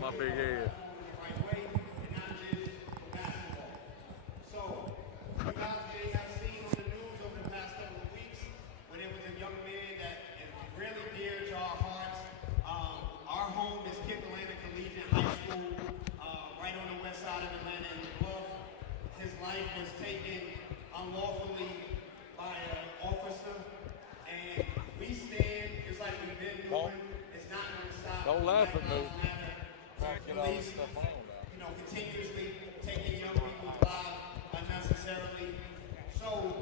My big head. So, you guys may have seen on the news over the past couple of weeks when there was a young man that is really dear to our hearts. Our home is Atlanta Collegiate High School, right on the west side of Atlanta in the Bluff. His life was taken unlawfully by an officer, and we stand just like we've been doing. It's not going to stop. Don't laugh at me. Police, continuously taking young people's lives unnecessarily. So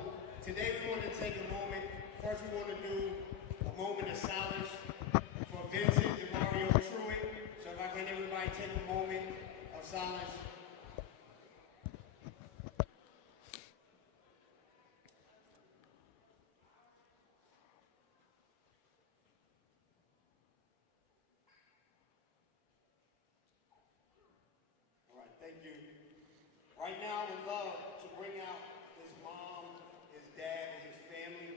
today we want to take a moment. First, we want to do a moment of silence for Vincent and Mario Truitt. So if I can, everybody take a moment of silence. Thank you. Right now, I would love to bring out his mom, his dad, and his family.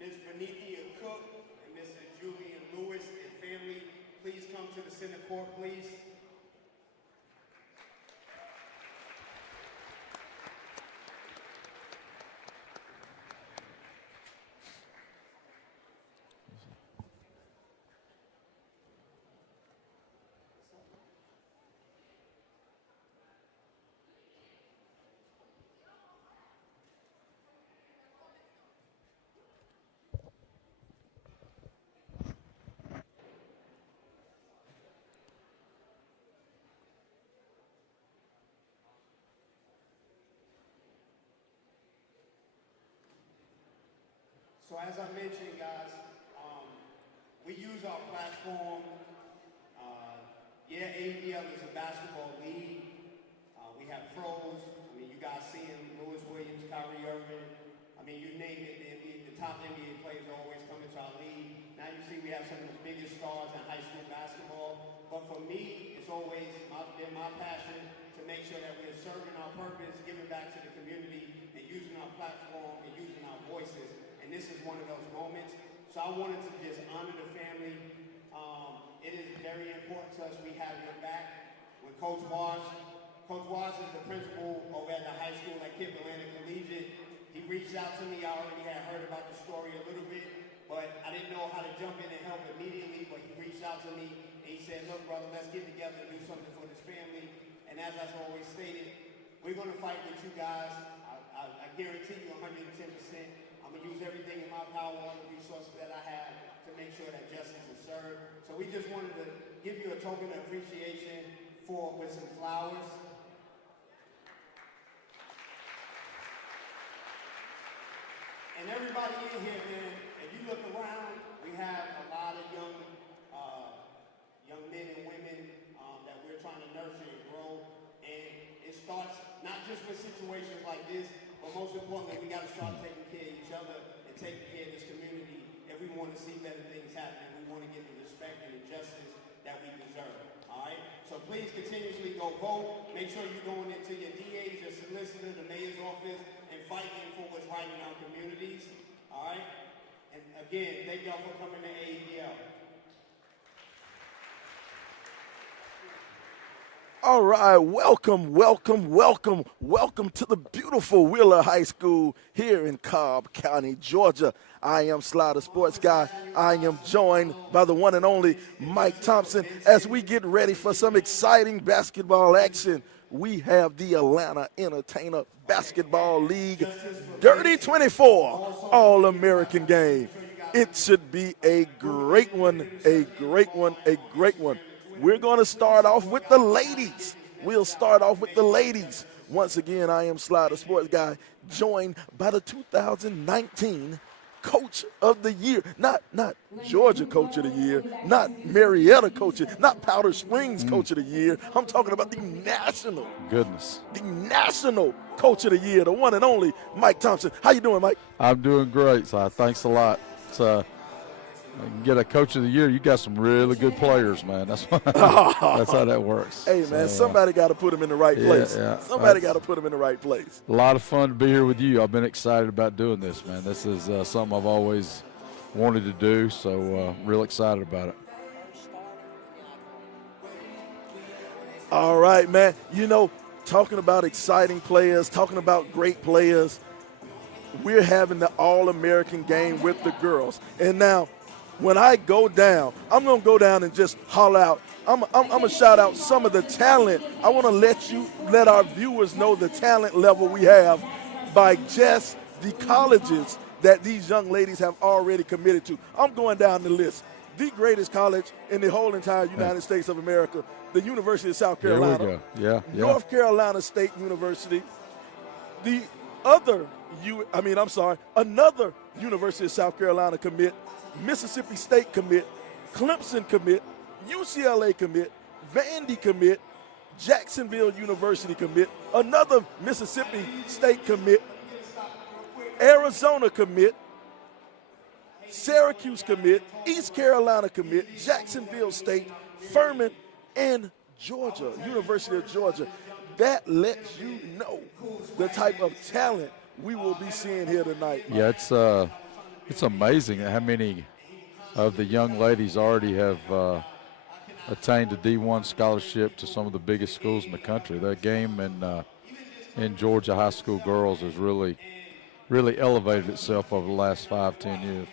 Ms. Benithia Cook and Mr. Julian Lewis and family, please come to the center court, please. So as I mentioned, guys, we use our platform. AEBL is a basketball league. We have pros. I mean, you guys see him, Lewis Williams, Kyrie Irving. I mean, you name it, the top NBA players are always coming to our league. Now you see we have some of the biggest stars in high school basketball. But for me, it's always been my passion to make sure that we're serving our purpose, giving back to the community, and using our platform and using our voices. And this is one of those moments. So I wanted to just honor the family. It is very important to us we have your back. When Coach Waz is the principal over at the high school at Atlanta Collegiate, he reached out to me. I already had heard about the story a little bit, but I didn't know how to jump in and help immediately, but he reached out to me and he said, look, brother, let's get together and do something for this family. And as I've always stated, we're going to fight with you guys. I guarantee you 110%. I'm going to use everything in my power, all the resources that I have to make sure that justice is served. So we just wanted to give you a token of appreciation with some flowers. And everybody in here, man, if you look around, we have a lot of young men and women that we're trying to nurture and grow. And it starts not just with situations like this, but most importantly, we got to start taking care of each other and taking care of this community if we want to see better things happen. We want to get the respect and the justice that we deserve. All right? So please continuously go vote. Make sure you're going into your DAs, your solicitor, the mayor's office, and fighting for what's right in our communities. All right? And again, thank y'all for coming to AEBL. All right, welcome to the beautiful Wheeler High School here in Cobb County, Georgia. I am Slider Sports Guy. I am joined by the one and only Mike Thompson as we get ready for some exciting basketball action. We have the Atlanta Entertainer Basketball League Dirty 24 All-American game. It should be a great one, a great one, a great one. We're going to start off with the ladies. We'll start off with the ladies. Once again, I am Slider Sports Guy, joined by the 2019 Coach of the Year. Not Georgia Coach of the Year, not Marietta Coach, not Powder Springs Coach of the Year. I'm talking about the national. Goodness. The national Coach of the Year, the one and only Mike Thompson. How you doing, Mike? I'm doing great, Si. Thanks a lot. It's, get a Coach of the Year, you got some really good players, man. That's how that works. Hey, man, somebody got to put them in the right place. Yeah. Somebody got to put them in the right place. A lot of fun to be here with you. I've been excited about doing this, man. This is something I've always wanted to do, so real excited about it. All right, man. You know, talking about exciting players, talking about great players, we're having the All-American game with the girls. And now, when I go down, I'm going to go down and just holler out. I'm going to shout out some of the talent. I want to let our viewers know the talent level we have by just the colleges that these young ladies have already committed to. I'm going down the list. The greatest college in the whole entire United States of America, the University of South Carolina. There we go. Yeah. North Carolina State University. Another University of South Carolina commit, Mississippi State commit, Clemson commit, UCLA commit, Vandy commit, Jacksonville University commit, another Mississippi State commit, Arizona commit, Syracuse commit, East Carolina commit, Jacksonville State, Furman, and Georgia, University of Georgia. That lets you know the type of talent we will be seeing here tonight. Yeah, it's amazing how many of the young ladies already have attained a D1 scholarship to some of the biggest schools in the country. That game in Georgia high school girls has really elevated itself over the last 5-10 years.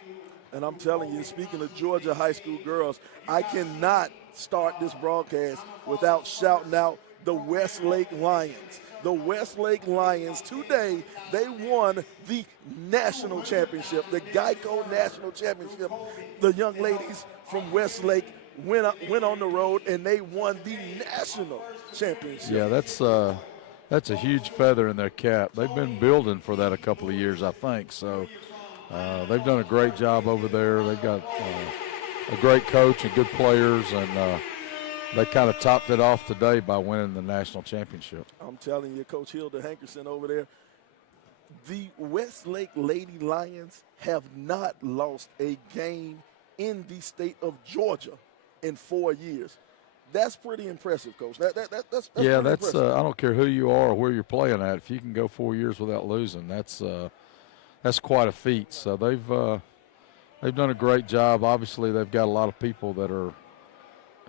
And I'm telling you, speaking of Georgia high school girls, I cannot start this broadcast without shouting out the Westlake Lions. The Westlake Lions today, they won the national championship, the Geico National Championship. The young ladies from Westlake went on the road and they won the national championship. Yeah, that's a huge feather in their cap. They've been building for that a couple of years, I think. So they've done a great job over there. They've got a great coach and good players, and they kind of topped it off today by winning the national championship. I'm telling you, Coach Hilda Hankerson over there, the Westlake Lady Lions have not lost a game in the state of Georgia in 4 years. That's pretty impressive, Coach. That's yeah, that's impressive. I don't care who you are or where you're playing at. If you can go 4 years without losing, that's quite a feat. So they've done a great job. Obviously, they've got a lot of people that are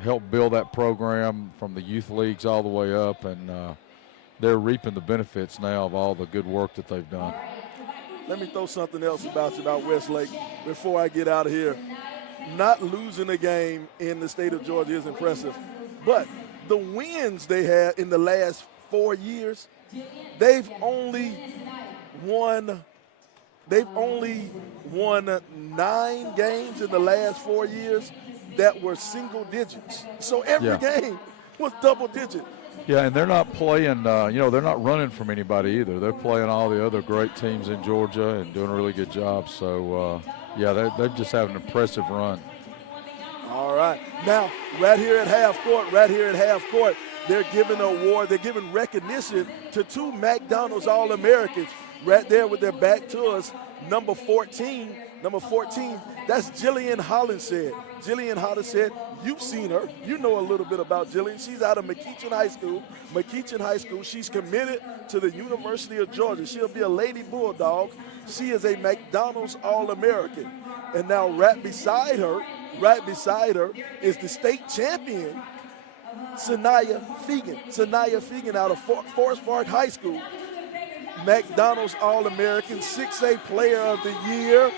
helped build that program from the youth leagues all the way up, and they're reaping the benefits now of all the good work that they've done. Let me throw something else about Westlake before I get out of here. Not losing a game in the state of Georgia is impressive, but the wins they had in the last 4 years, they've only won 9 games in the last 4 years that were single digits. So every game was double digit. Yeah, and they're not playing, they're not running from anybody either. They're playing all the other great teams in Georgia and doing a really good job. So, they've just had an impressive run. All right. Now, right here at half court, they're giving an award, they're giving recognition to 2 McDonald's All-Americans right there with their back to us. Number 14, that's Jillian Hollinshead. Jillian Hollinshead, you've seen her. You know a little bit about Jillian. She's out of McEachin High School. She's committed to the University of Georgia. She'll be a Lady Bulldog. She is a McDonald's All-American. And now right beside her is the state champion, Sanaya Fegan. Sanaya Fegan out of Forest Park High School. McDonald's All-American, 6A Player of the Year.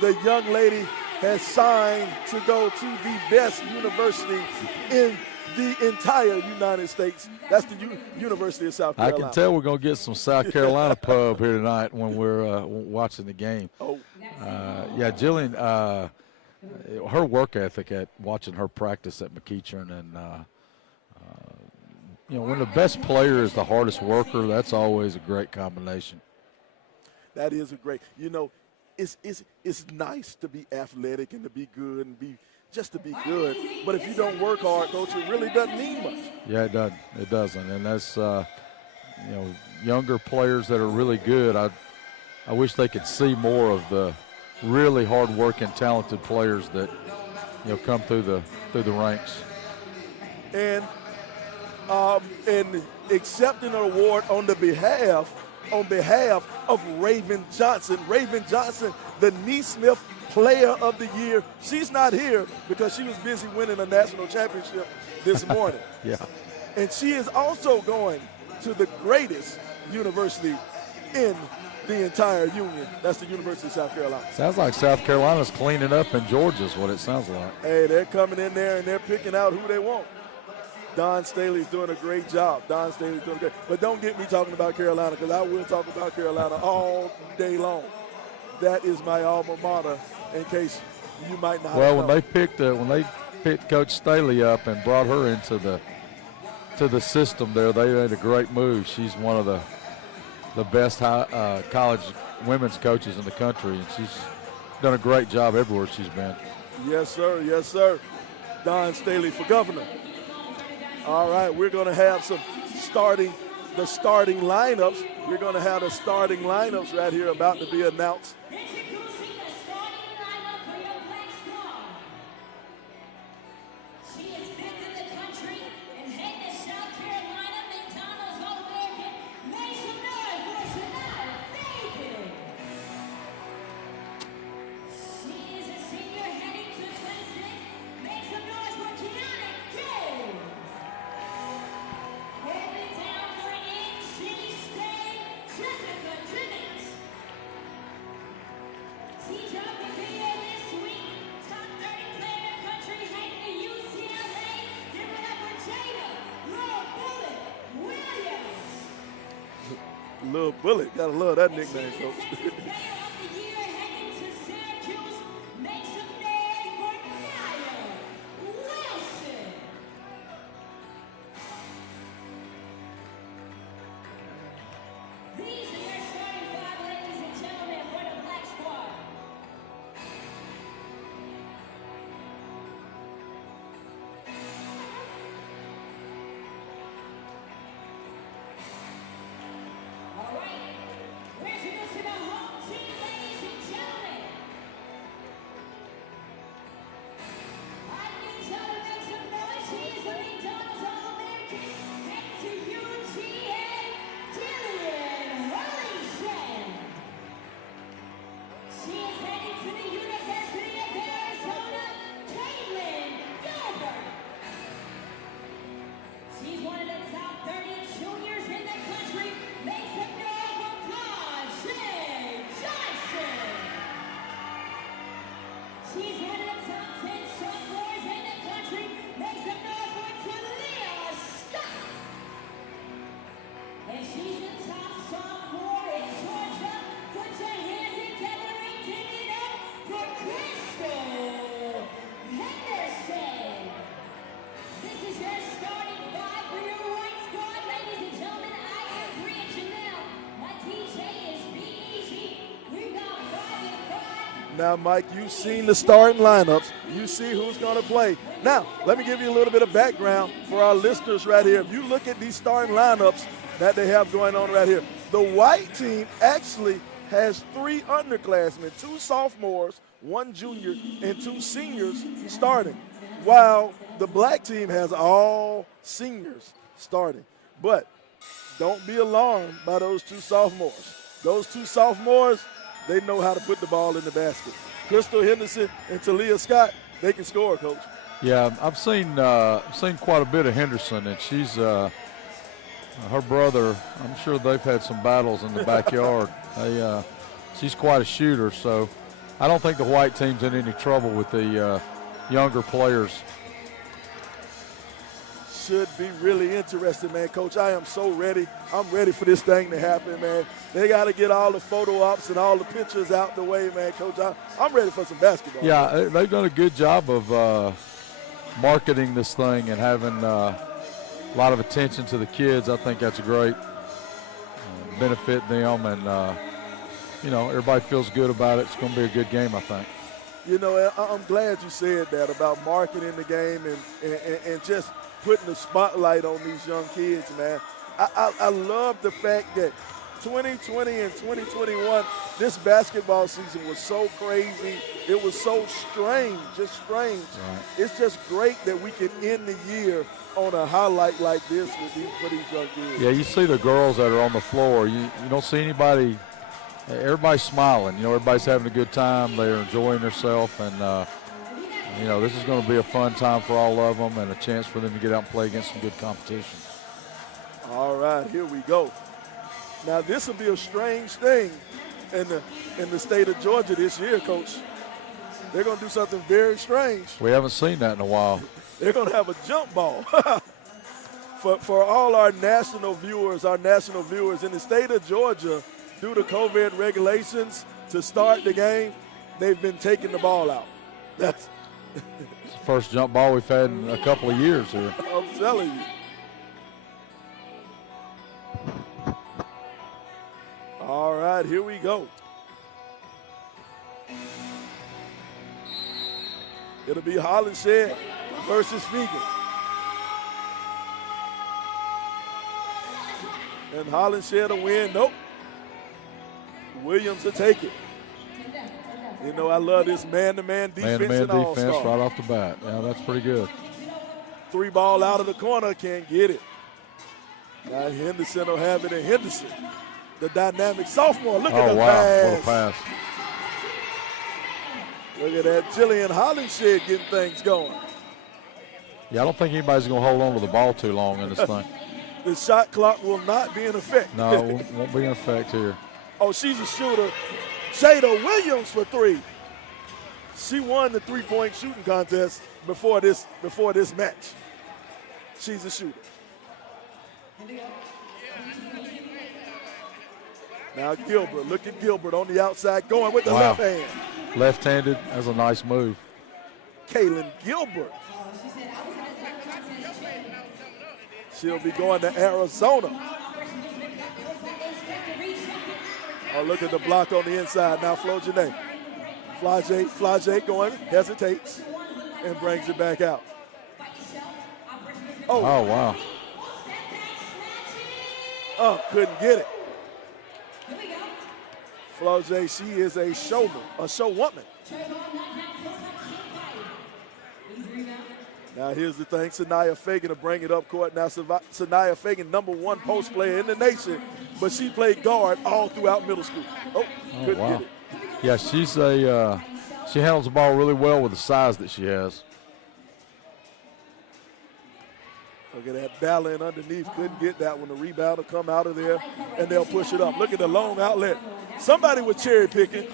The young lady has signed to go to the best university in the entire United States. That's the University of South Carolina. I can tell we're going to get some South Carolina pub here tonight when we're watching the game. Jillian, her work ethic at watching her practice at McEachin, and when the best player is the hardest worker, that's always a great combination. That is a great, it's nice to be athletic and to be good and to be good. But if you don't work hard, Coach, it really doesn't mean much. Yeah, it doesn't. It doesn't. And that's, younger players that are really good, I wish they could see more of the really hard-working, talented players that, come through the ranks. And accepting an award on behalf of Raven Johnson. Raven Johnson, the Neesmith Player of the Year. She's not here because she was busy winning a national championship this morning. Yeah. And she is also going to the greatest university in the entire union. That's the University of South Carolina. Sounds like South Carolina's cleaning up in Georgia is what it sounds like. Hey, they're coming in there and they're picking out who they want. Don Staley's doing a great job. Don Staley's doing great. But don't get me talking about Carolina, because I will talk about Carolina all day long. That is my alma mater, in case you might not Well, know. when they picked Coach Staley up and brought her into the system there, they made a great move. She's one of the best college women's coaches in the country, and she's done a great job everywhere she's been. Yes, sir. Yes, sir. Don Staley for governor. All right, we're going to have the starting lineups. We're going to have the starting lineups right here about to be announced. Introducing the starting lineup for your Black Squad. She is fifth in the country and heading to South Carolina, McDonald's All-American. Make some noise for Shania David. She is a senior heading to Clemson. Make some noise for Kiana James. Holding down for NC State, Jessica Timmons. She dropped the video this week. Top 30 player in the country heading to UCLA. Give it up for Jada Lil Bullet Williams. Little Bullet. Gotta love that nickname, She's the Coach. second player of the year heading to Syracuse. Make some noise for Nia Wilson. These are your starting five, ladies and gentlemen, for the Black Squad. All right, we're introducing the home team, ladies and gentlemen. I need y'all to make some noise. She is the McDonald's All-American, heading to UGA, Jillian Hollington. She is heading to the University of Arizona, Caitlin Gilbert. She's one of the top 30 juniors in the country. Make some noise for Kaja Johnson. She's one of the top 10 sophomores in the country. Make some noise for Talia Scott. And she's the top sophomore in Georgia. Put your hands together and give it up for Crystal Henderson. This is your starting five for your white squad, ladies and gentlemen. I am Bree and Janelle. My DJ is B-Easy. We got 5 and 5. Now, Mike, you've seen the starting lineups. You see who's going to play. Now, let me give you a little bit of background for our listeners right here. If you look at these starting lineups that they have going on right here, the white team actually has 3 underclassmen, 2 sophomores, 1 junior, and 2 seniors starting, while the black team has all seniors starting. But don't be alarmed by those 2 sophomores. Those 2 sophomores, they know how to put the ball in the basket. Crystal Henderson and Talia Scott, they can score, Coach. Yeah, I've seen quite a bit of Henderson, and she's her brother. I'm sure they've had some battles in the backyard. She's quite a shooter, so I don't think the white team's in any trouble with the younger players. Should be really interesting, man. Coach, I am so ready. I'm ready for this thing to happen, man. They got to get all the photo ops and all the pictures out the way, man. Coach, I'm ready for some basketball. Yeah, they've done a good job of marketing this thing and having a lot of attention to the kids. I think that's a great benefit them, and everybody feels good about it. It's going to be a good game, I think. You know, I'm glad you said that about marketing the game and just putting the spotlight on these young kids, man. I love the fact that 2020 and 2021, this basketball season was so crazy. It was so strange, just strange. Right. It's just great that we can end the year on a highlight like this for these young kids. Yeah, you see the girls that are on the floor. You don't see anybody. Everybody's smiling. Everybody's having a good time. They're enjoying themselves, and this is going to be a fun time for all of them and a chance for them to get out and play against some good competition. All right, here we go. Now, this will be a strange thing in the state of Georgia this year, Coach. They're going to do something very strange. We haven't seen that in a while. They're going to have a jump ball. For all our national viewers in the state of Georgia, due to COVID regulations, to start the game, they've been taking the ball out. That's It's the first jump ball we've had in a couple of years here. I'm telling you. All right, here we go. It'll be Hollinshed versus Fegan. And Hollinshed will win. Nope. Williams will take it. You know, I love this man-to-man defense Man-to-man and defense all-star. right off the bat. Yeah, that's pretty good. 3 ball out of the corner, can't get it. Now Henderson will have it, in Henderson, the dynamic sophomore. Look at the wow, pass. what a pass. Look at that, Jillian Hollinshed getting things going. Yeah, I don't think anybody's going to hold on to the ball too long in this thing. The shot clock will not be in effect. No, it won't be in effect here. Oh, she's a shooter. Jada Williams for 3. She won the 3-point shooting contest before this match. She's a shooter. Now Gilbert, look at Gilbert on the outside going with the left hand. Left-handed, that's a nice move. Kaylin Gilbert. She'll be going to Arizona. Oh, look at the block on the inside. Now Flo Janae. Flage going, hesitates, and brings it back out. Oh, wow. Oh, couldn't get it. Flage, she is a showman, a showwoman. Now here's the thing, Sanaya Fagan to bring it up court. Now Sanaya Fagan, #1 post player in the nation, but she played guard all throughout middle school. Oh, couldn't wow. get it. Yeah, she handles the ball really well with the size that she has. Look at that balance underneath, couldn't get that one. The rebound will come out of there, and they'll push it up. Look at the long outlet. Somebody was cherry picking.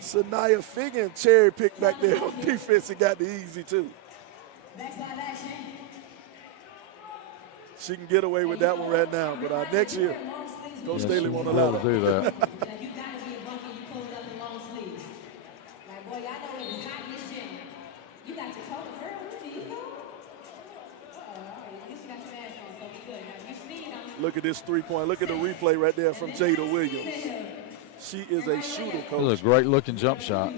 Sanaya Fagan cherry picked back there on defense and got the easy two. She can get away with that one right now, but next year, Coach Staley won't allow to do that. Look at this 3-point. Look at the replay right there from Jada Williams. She is a shooter, Coach. This is a great-looking jump shot.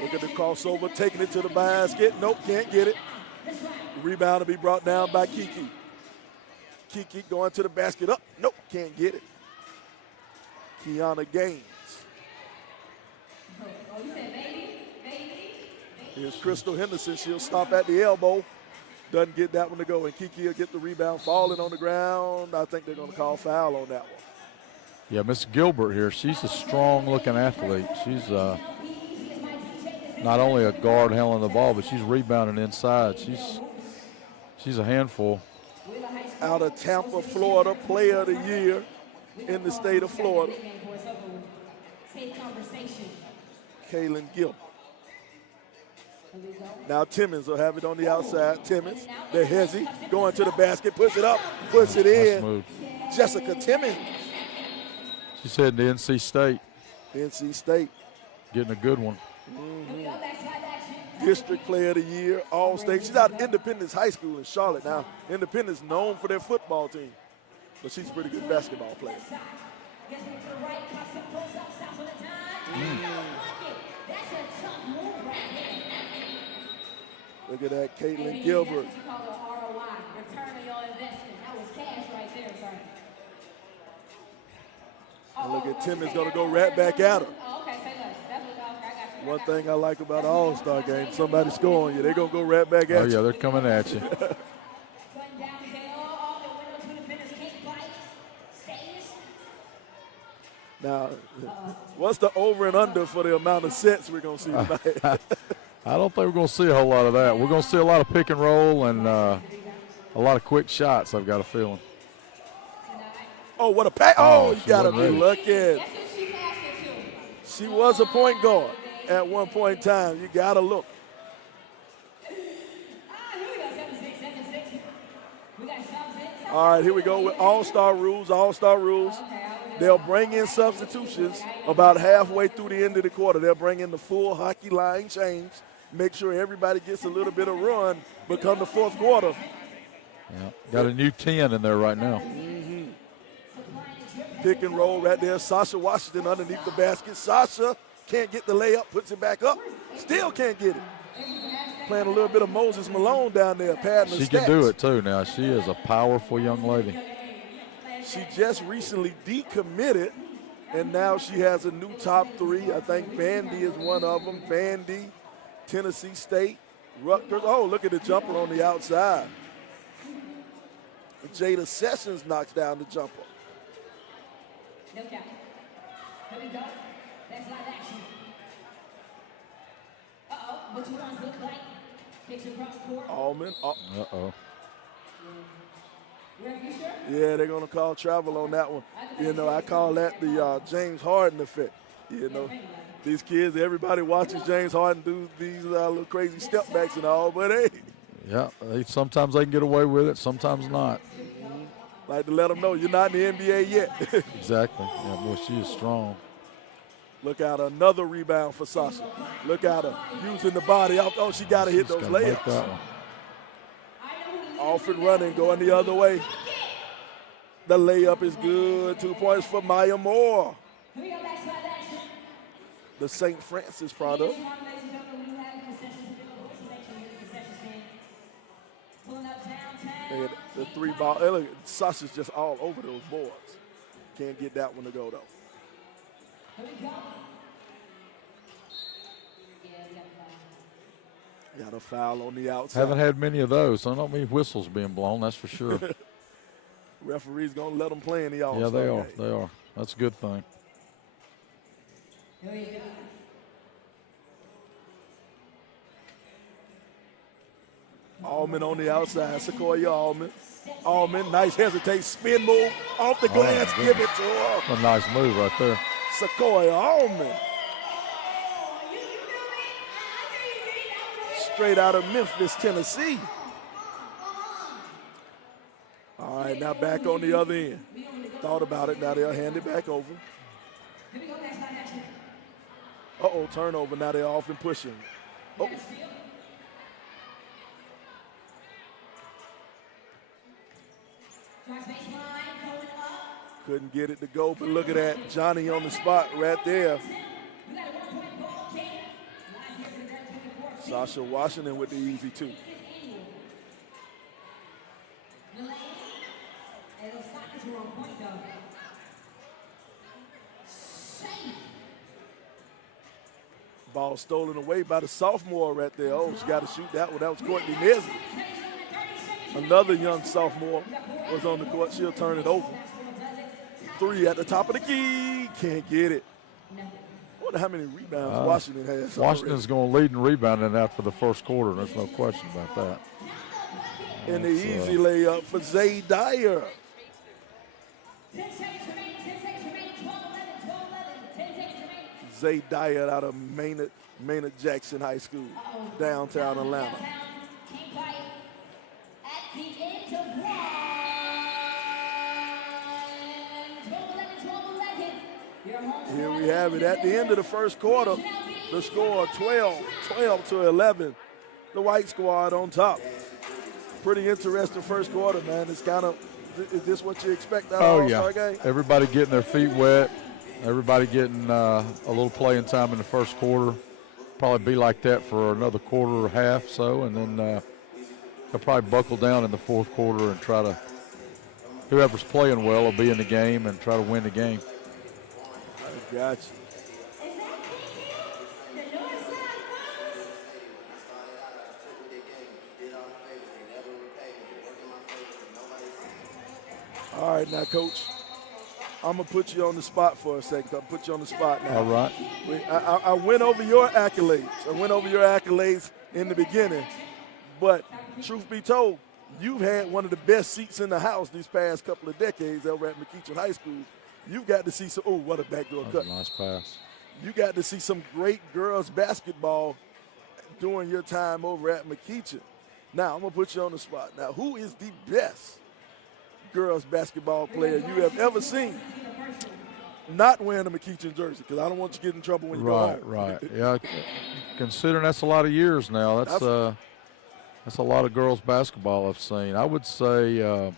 Look at the crossover, taking it to the basket. Nope, can't get it. Rebound to be brought down by Kiki. Kiki going to the basket. Up. Nope, can't get it. Kiana Gaines. Here's Crystal Henderson. She'll stop at the elbow. Doesn't get that one to go, and Kiki will get the rebound, falling on the ground. I think they're going to call foul on that one. Yeah, Miss Gilbert here, she's a strong-looking athlete. She's not only a guard handling the ball, but she's rebounding inside. She's a handful. Out of Tampa, Florida, Player of the Year in the state of Florida. Kaylin Gilbert. Now Timmons will have it on the outside. Timmons, the hezzy, going to the basket, push it up, push it in. Jessica Timmons. She's heading to NC State. NC State. Getting a good one. District Player of the Year, All-State. She's out of Independence High School in Charlotte now. Independence known for their football team, but she's a pretty good basketball player. Look at that, Caitlin Gilbert. And look at Timmons going to go right back at her. One thing I like about All-Star games, somebody scoring you, they're going to go right back at you. Oh, yeah, they're coming at you. Now, what's the over and under for the amount of sets we're going to see tonight? I don't think we're going to see a whole lot of that. We're going to see a lot of pick and roll and a lot of quick shots, I've got a feeling. Oh, what a pass. Oh, you she got to wasn't be ready. looking. She was a point guard at one point in time. You got to look. All right, here we go with all-star rules, all-star rules. They'll bring in substitutions about halfway through the end of the quarter. They'll bring in the full hockey line change, make sure everybody gets a little bit of run, but come the fourth quarter. Yeah, got a new 10 in there right now. Pick and roll right there. Sasha Washington underneath the basket. Sasha can't get the layup, puts it back up, still can't get it. Playing a little bit of Moses Malone down there, padding the She can stats. do it too now. She is a powerful young lady. She just recently decommitted, and now she has a new top three. I think Vandy is one of them. Vandy, Tennessee State, Rutgers. Oh, look at the jumper on the outside. Jada Sessions knocks down the jumper. No count. Here we go. That's live action. Uh-oh. What you want to look like? Kicks across court. Allman. Uh-oh. Referee, sure? Yeah, they're going to call travel on that one. You know, I call that the James Harden effect. You know, these kids, everybody watches James Harden do these little crazy step backs and all, but hey. Yeah, sometimes they can get away with it, sometimes not. Like to let them know you're not in the NBA yet. Exactly. Yeah, boy, she is strong. Look out, another rebound for Sasha. Look at her using the body. Oh, she got to hit those She's gotta make layups. that one. Off and running, going the other way. The layup is good. 2 points for Maya Moore. Here we go. That's live action. The St. Francis product. Ladies and gentlemen, we have concessions available. So make sure you get the concession stand. Pulling up downtown. And the three ball. Hey, look, Sasha's just all over those boards. Can't get that one to go, though. Here we go. Yeah, we got the foul. Got a foul on the outside. Haven't had many of those. I don't mean whistles being blown, that's for sure. Referee's going to let them play in the All-Star Yeah, they are. game. They are. That's a good thing. Here we go. Allman on the outside. Sequoia Allman. Allman, nice hesitate, spin move, off the glass, give it to her. A nice move right there. Sequoia Allman. Straight out of Memphis, Tennessee. All right, now back on the other end. Thought about it, now they'll hand it back over. Here we go. That's live action. Uh-oh, turnover, now they're off and pushing. Oh, Drives baseline, going up. couldn't get it to go, but look at that. Johnny on the spot right there. We got a 1 point ball game. Live here for that 24. Sasha Washington with the easy two. Lane. And those Sockets were on point though. Safe. Ball stolen away by the sophomore right there. Oh, she got to shoot that one. That was Courtney Nesbitt. Another young sophomore was on the court. She'll turn it over. Three at the top of the key. Can't get it. I wonder how many rebounds Washington has. Washington's going to lead in rebounding after the first quarter. There's no question about that. And the easy layup for Zay Dyer. 10 seconds remaining, 10 seconds remaining, 12-11, 10 seconds remaining. Zay Dyer out of Maynard Jackson High School, downtown Atlanta. Can't quite. At the end of one. 12-11, 12-11. Your home Here we have it at the end of the first quarter. The score 12 to 11. The white squad on top. Pretty interesting first quarter, man. It's kind of, is this what you expect out of All-Star game? Everybody getting their feet wet. Everybody getting a little playing time in the first quarter. Probably be like that for another quarter or half so, and then they'll probably buckle down in the fourth quarter and try to, whoever's playing well will be in the game and try to win the game. I got you. All right, now, Coach, I'm going to put you on the spot for a second. I'll put you on the spot now. All right. I went over your accolades. In the beginning. But truth be told, you've had one of the best seats in the house these past couple of decades over at McEachin High School. You've got to see some, oh, what a backdoor cut. Nice pass. You got to see some great girls basketball during your time over at McEachin. Now, I'm going to put you on the spot. Now, who is the best girls basketball player you have ever seen not wearing a McEachin jersey? Because I don't want you to get in trouble when you go home. Right. Yeah, considering that's a lot of years now, that's a lot of girls basketball I've seen. I would say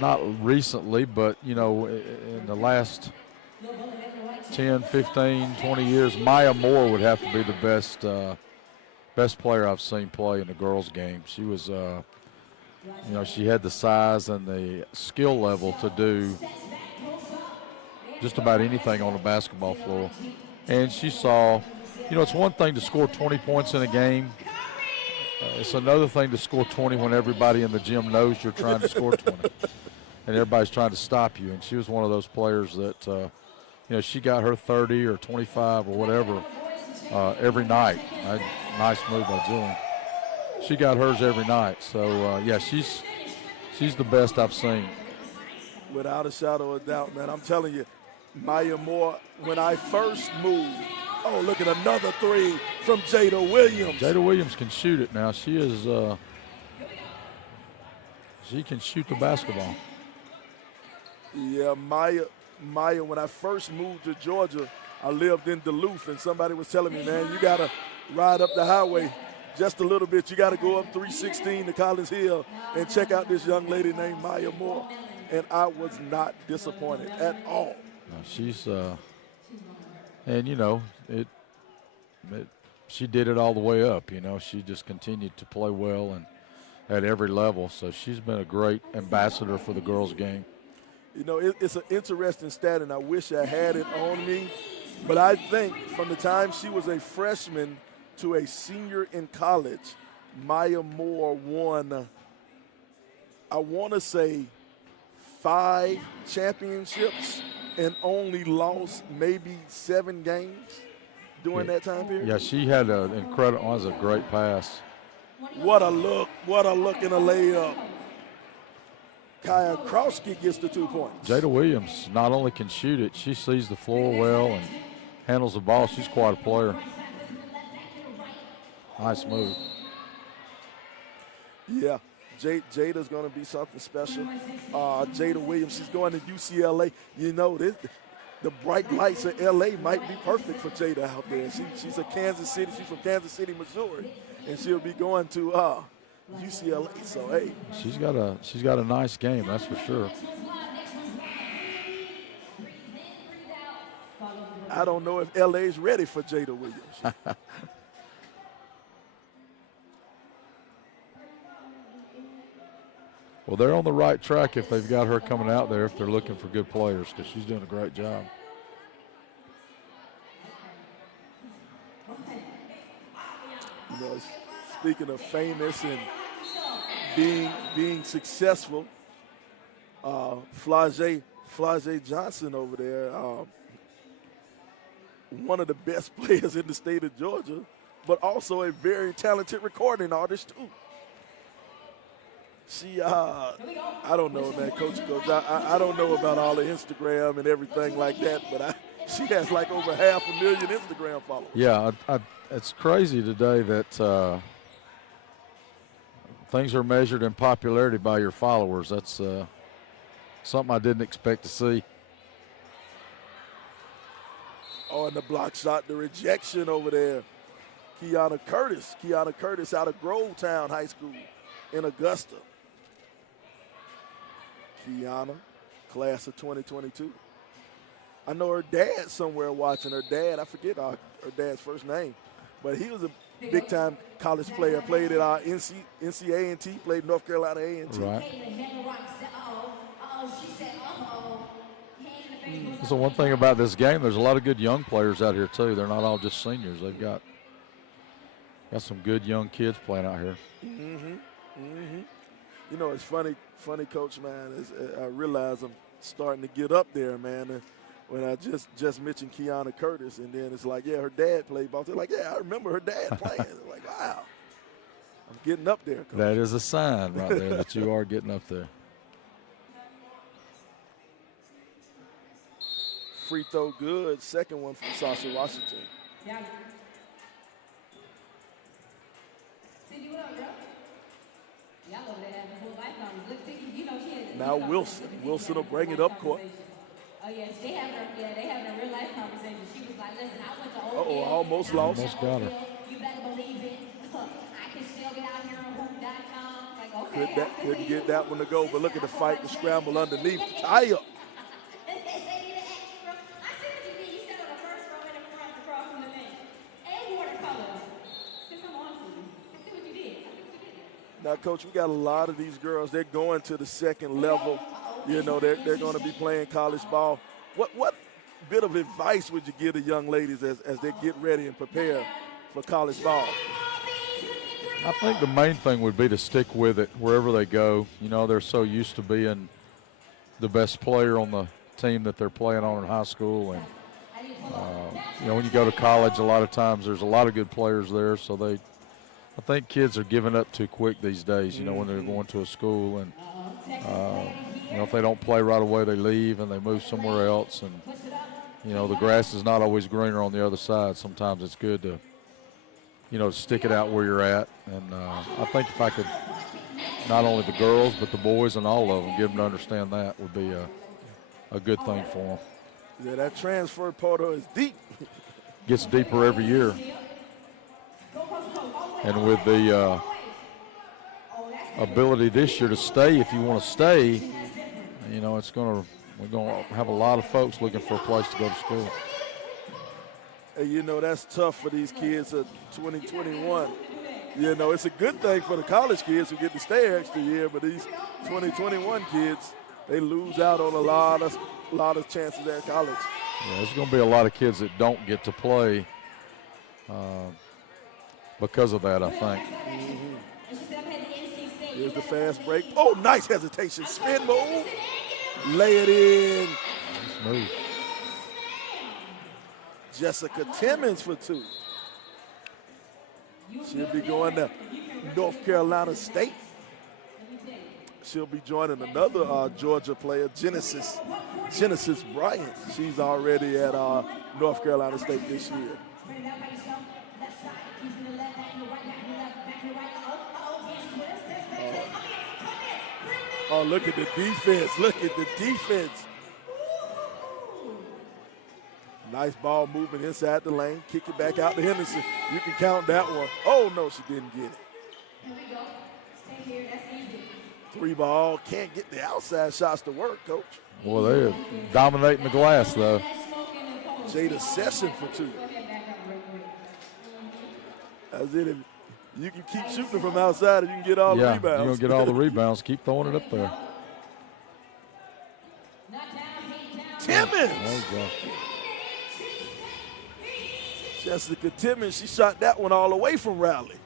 not recently, but, you know, in the last 10, 15, 20 years, Maya Moore would have to be the best player I've seen play in the girls' game. She was, you know, she had the size and the skill level to do just about anything on the basketball floor. And she saw, you know, it's one thing to score 20 points in a game. It's another thing to score 20 when everybody in the gym knows you're trying to score 20. And everybody's trying to stop you. And she was one of those players that, you know, she got her 30 or 25 or whatever every night. Nice move by Julian. She got hers every night. So, yeah, she's the best I've seen. Without a shadow of doubt, man. I'm telling you, Maya Moore, when I first moved, oh, look at another three from Jada Williams. Jada Williams can shoot it now. She can shoot the basketball. Yeah, Maya, when I first moved to Georgia, I lived in Duluth, and somebody was telling me, man, you got to ride up the highway just a little bit. You got to go up 316 to Collins Hill and check out this young lady named Maya Moore. And I was not disappointed at all. She's, and, you know, she did it all the way up. You know, she just continued to play well and at every level. So she's been a great ambassador for the girls' game. You know, it's an interesting stat, and I wish I had it on me. But I think from the time she was a freshman to a senior in college, Maya Moore won, I want to say, 5 championships and only lost maybe 7 games during that time period. Yeah, she had an incredible, was a great pass. What a look in a layup. Kaya Krauski gets the 2 points. Jada Williams not only can shoot it, she sees the floor well and handles the ball. She's quite a player. Nice move. Yeah, Jada's going to be something special. Jada Williams, she's going to UCLA. You know, the bright lights of L.A. might be perfect for Jada out there. She's a Kansas City. She's from Kansas City, Missouri, and she'll be going to UCLA. So hey, she's got a nice game, that's for sure. I don't know if L.A.'s ready for Jada Williams. Well, they're on the right track if they've got her coming out there, if they're looking for good players, because she's doing a great job. You know, speaking of famous and being successful, Flage Johnson over there, one of the best players in the state of Georgia, but also a very talented recording artist too. She, I don't know, man, Coach. I don't know about all the Instagram and everything like that, but she has like over 500,000 Instagram followers. Yeah, it's crazy today that things are measured in popularity by your followers. That's something I didn't expect to see. Oh, and the block shot, the rejection over there. Kiana Curtis out of Grovetown High School in Augusta. Kiana, class of 2022. I know her dad somewhere watching. Her dad, I forget her dad's first name, but he was a big-time college player. Played at our NCAA&T, played North Carolina A&T. Right. So one thing about this game, there's a lot of good young players out here too. They're not all just seniors. They've got some good young kids playing out here. You know, it's funny, Coach, man, is I realize I'm starting to get up there, man. And when I just mentioned Kiana Curtis, and then it's like, yeah, her dad played ball. They're like, yeah, I remember her dad playing. They're like, wow, I'm getting up there, Coach. That is a sign right there that you are getting up there. Free throw good. Second one from Sasha Washington. Yeah. Cindy, what up, bro? Y'all over there having full life numbers. Look, Cindy, you know she is. Now Wilson. Wilson will bring it up court. Oh, yeah, they having a real life conversation. She was like, listen, I went to OEBL. Uh-oh, almost lost. Almost got her. You better believe it. I can still get out here on hoop.com. Like, okay. Couldn't get that one to go, but look at the fight, the scramble underneath. Tie up. Now, Coach, we got a lot of these girls. They're going to the second level. You know, they're going to be playing college ball. What bit of advice would you give the young ladies as they get ready and prepare for college ball? I think the main thing would be to stick with it wherever they go. You know, they're so used to being the best player on the team that they're playing on in high school. And, you know, when you go to college, a lot of times there's a lot of good players there. So I think kids are giving up too quick these days, you know, when they're going to a school. And, you know, if they don't play right away, they leave and they move somewhere else. And, you know, the grass is not always greener on the other side. Sometimes it's good to, you know, stick it out where you're at. And I think if I could, not only the girls, but the boys and all of them, get them to understand that would be a good thing for them. Yeah, that transfer portal is deep. Gets deeper every year. And with the ability this year to stay, if you want to stay, you know, we're going to have a lot of folks looking for a place to go to school. And, you know, that's tough for these kids at 2021. You know, it's a good thing for the college kids who get to stay an extra year, but these 2021 kids, they lose out on a lot of chances at college. Yeah, there's going to be a lot of kids that don't get to play because of that, I think. Here's the fast break. Oh, nice hesitation. Spin move. Lay it in. Smooth. Jessica Timmons for two. She'll be going to North Carolina State. She'll be joining another Georgia player, Genesis Bryant. She's already at North Carolina State this year. Oh, look at the defense. Look at the defense. Nice ball movement inside the lane. Kick it back out to Henderson. You can count that one. Oh, no, she didn't get it. Here we go. Stay here. That's easy. Three ball. Can't get the outside shots to work, Coach. Well, they're dominating the glass, though. Jada Session for two. That's it. If you can keep shooting from outside and you can get all the rebounds. You're going to get all the rebounds. Keep throwing it up there. Timmons. There you go. Jessica Timmons, she shot that one all the way from Raleigh.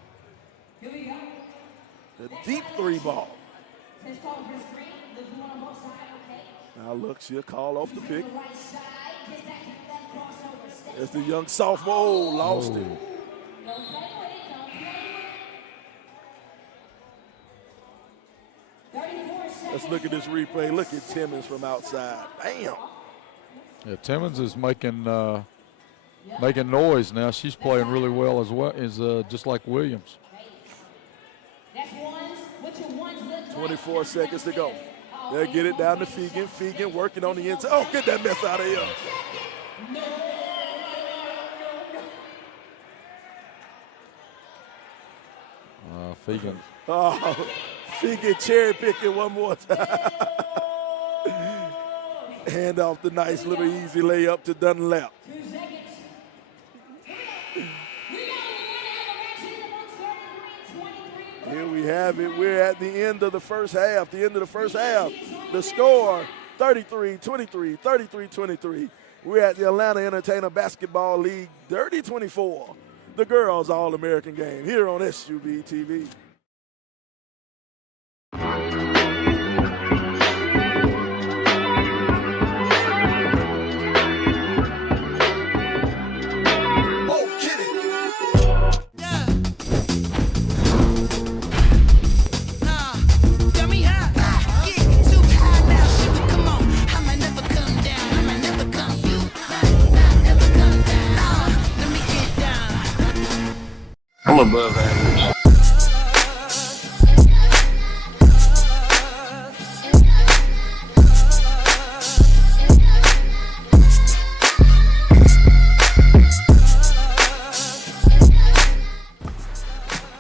Here we go. The deep three ball. Let's call for screen. The one on both sides, okay? Now look, she'll call off the pick. Right side. Gets back to the left crossover. Step As the young sophomore, lost it. Don't play with it. Don't play with it. 34 seconds. Let's look at this replay. Look at Timmons from outside. Bam. Yeah, Timmons is making noise now. She's playing really well as well, just like Williams. That's ones. What's your ones look like? 24 seconds to go. They'll get it down to Fegan. Fegan working on the inside. Oh, get that mess out of here. Fegan. Oh, Fegan cherry picking one more time. Hand off the nice little easy layup to Dunlap. 2 seconds. Here we have it. We're at the end of the first half. The score, 33-23, 33-23. We're at the Atlanta Entertainer Basketball League, 30-24. The girls All-American game here on SUVtv. I'm above average.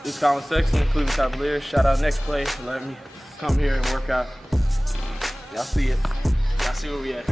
This is Colin Sexton, Cleveland Cavaliers. Shout out Next Play for letting me come here and work out. Y'all see it. Y'all see where we at.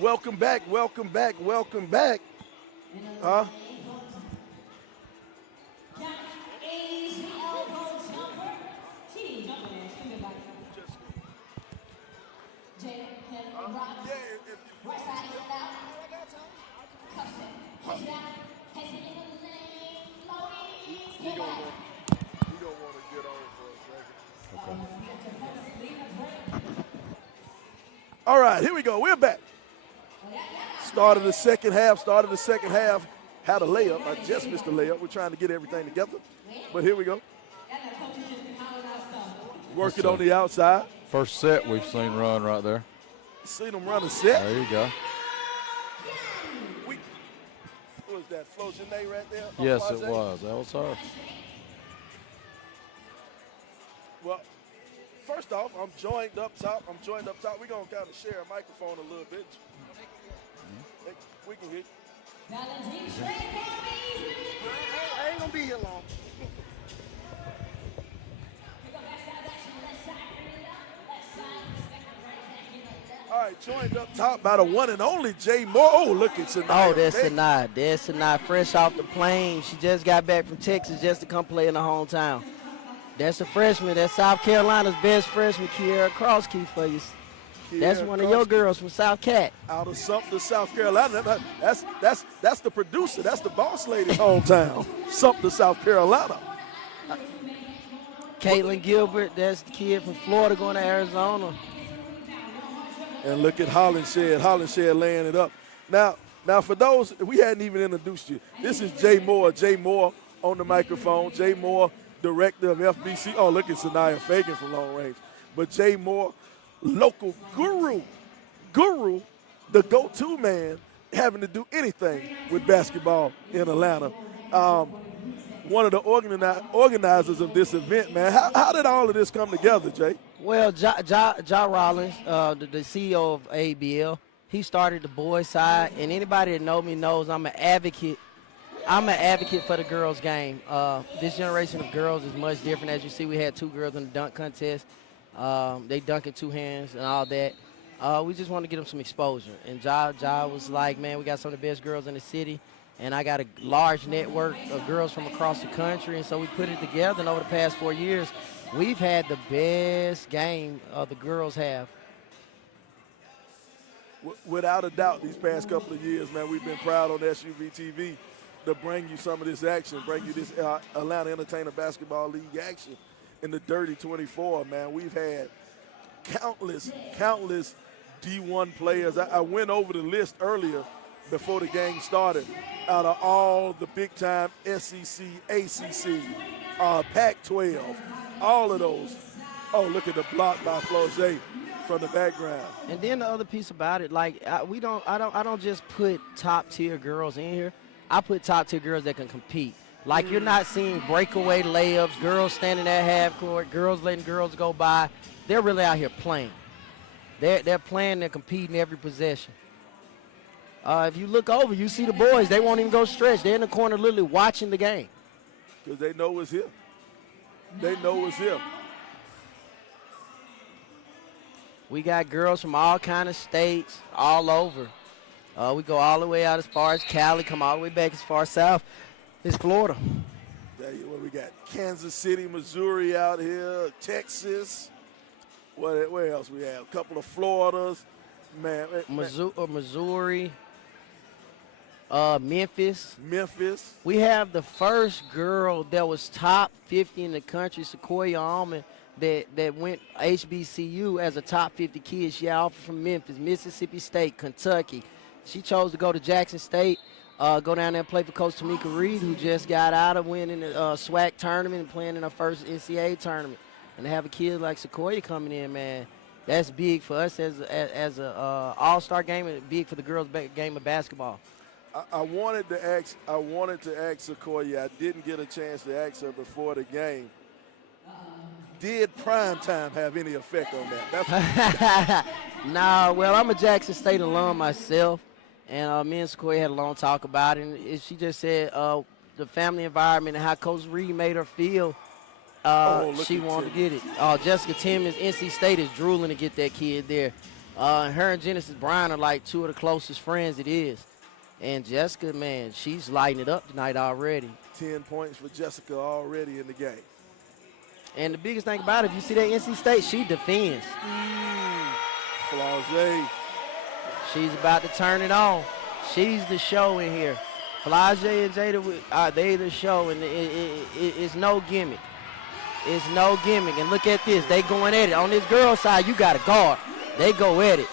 Welcome back, welcome back, welcome back. Huh? He gonna want to get on for a second. All right, here we go. We're back. Started the second half. Had a layup. I just missed the layup. We're trying to get everything together. But here we go. Work it on the outside. First set we've seen run right there. Seen them run a set. There you go. What was that, Flo Janae right there? Yes, it was. That was her. Well, first off, I'm joined up top. We're going to kind of share a microphone a little bit. We can hear you. I ain't going to be here long. All right, joined up top by the one and only Jay Moore. Oh, look at Sanaya. Oh, that's Sanaya. There's Sanaya, fresh off the plane. She just got back from Texas just to come play in her hometown. That's a freshman. That's South Carolina's best freshman, Kiera Crosskey for you. That's one of your girls from South Cat. Out of Sumter, South Carolina. That's the producer. That's the boss lady's hometown. Sumter, South Carolina. Caitlin Gilbert, that's the kid from Florida going to Arizona. And look at Hollenshed laying it up. Now for those, we hadn't even introduced you. This is Jay Moore. Jay Moore on the microphone. Jay Moore, director of FBC. Oh, look at Sanaya Fagan from long range. But Jay Moore, local guru, the go-to man, having to do anything with basketball in Atlanta. One of the organizers of this event, man. How did all of this come together, Jay? Well, Ja Rollins, the CEO of AEBL, he started the boys' side, and anybody that knows me knows I'm an advocate. I'm an advocate for the girls' game. This generation of girls is much different. As you see, we had 2 girls in the dunk contest. They dunk in 2 hands and all that. We just want to get them some exposure. And Ja was like, man, we got some of the best girls in the city, and I got a large network of girls from across the country, and so we put it together, and over the past 4 years, we've had the best game the girls have. Without a doubt, these past couple of years, man, we've been proud on SUVtv to bring you some of this action, bring you this Atlanta Entertainer Basketball League action in the Dirty 24, man. We've had countless D1 players. I went over the list earlier before the game started. Out of all the big-time SEC, ACC, Pac-12, all of those. Oh, look at the block by Floje from the background. And then the other piece about it, like I don't just put top-tier girls in here. I put top-tier girls that can compete. Like you're not seeing breakaway layups, girls standing at half court, girls letting girls go by. They're really out here playing. They're playing, they're competing every possession. If you look over, you see the boys. They won't even go stretch. They're in the corner literally watching the game. Because they know it's here. They know it's here. We got girls from all kind of states, all over. We go all the way out as far as Cali, come all the way back as far south as Florida. What we got? Kansas City, Missouri out here, Texas. Where else we have? A couple of Floridas. Missouri. Memphis. We have the first girl that was top 50 in the country, Sequoia Almond, that went HBCU as a top 50 kid. She offered from Memphis, Mississippi State, Kentucky. She chose to go to Jackson State, go down there and play for Coach Tamika Reed, who just got out of winning the SWAC tournament and playing in her first NCAA tournament. And to have a kid like Sequoia coming in, man, that's big for us as a all-star game and big for the girls' game of basketball. I wanted to ask Sequoia. I didn't get a chance to ask her before the game. Did primetime have any effect on that? Nah, well, I'm a Jackson State alum myself, and me and Sequoia had a long talk about it. And she just said the family environment and how Coach Reed made her feel. She wanted to get it. Jessica Timmons, NC State is drooling to get that kid there. Her and Genesis Brown are like two of the closest friends it is. And Jessica, man, she's lighting it up tonight already. 10 points for Jessica already in the game. And the biggest thing about it, if you see that NC State, she defends. Flage. She's about to turn it on. She's the show in here. Flage and Jada, they the show, and it's no gimmick. It's no gimmick. And look at this. They going at it. On this girl's side, you got a guard. They go at it.